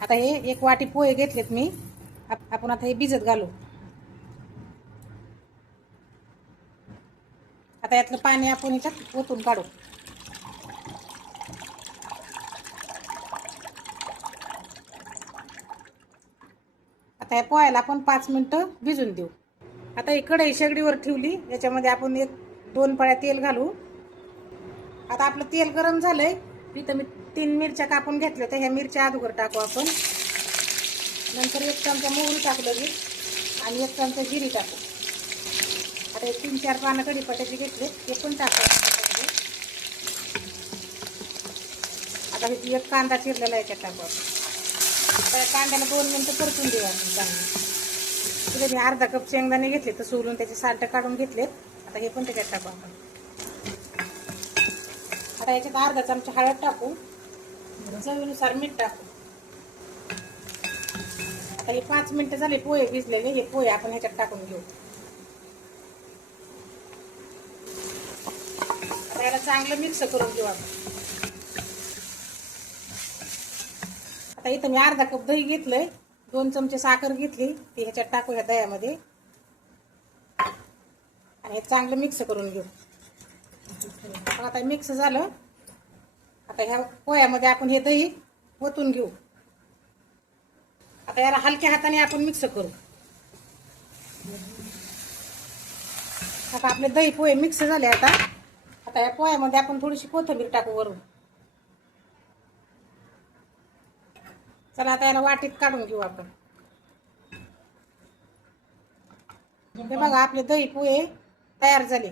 आता हे एक वाटी पोहे घेतलेत मी. आपण आता हे भिजत घालू. आता यातलं पाणी आपण ह्याच्यात ओतून काढू. आता या पोह्याला आपण 5 मिनिटं भिजून देऊ. आता ही कढई शेगडीवर ठेवली. याच्यामध्ये आपण 1-2 पळ्या तेल घालू. आता आपलं तेल गरम झालंय. इथं मी 3 मिरच्या कापून घेतल्या होत्या. ह्या मिरच्या अगोदर टाकू आपण. नंतर 1 चमचा मोहरी टाकलं की आणि 1 चमचा जिरी टाकू. आता 3-4 पानं कढीपत्त्याची घेतले ते पण टाकू. आता हे 1 कांदा चिरलेला याच्यात टाकू. आता कांद्याला 2 मिनिटं परतून देऊ आपण चांगलं. तिथे मी अर्धा कप शेंगदाणे घेतले तर सोलून त्याचे साल्ट काढून घेतलेत. आता हे पण त्याच्यात टाकू आपण. आता याच्यात अर्धा चमचा हळद टाकू. चवीनुसार मीठ टाकू. आता हे 5 मिनिटं झाले पोहे भिजलेले. हे पोहे आपण ह्याच्यात टाकून घेऊ. आता याला चांगलं मिक्स करून घेऊ आपण. आता इथं मी अर्धा कप दही घेतलंय. 2 चमचे साखर घेतली ती ह्याच्यात टाकू. ह्या दह्यामध्ये आणि हे चांगलं मिक्स करून घेऊ. आता मिक्स झालं. आता ह्या पोह्यामध्ये आपण हे दही ओतून घेऊ. आता याला हलक्या हाताने आपण मिक्स करू. आता आपले दही पोहे मिक्स झाले. आता या पोह्यामध्ये आपण थोडीशी कोथिंबीर टाकू वरून. चला आता याला वाटीत काढून घेऊ आपण. हे बघा आपले दही पोहे तयार झाले.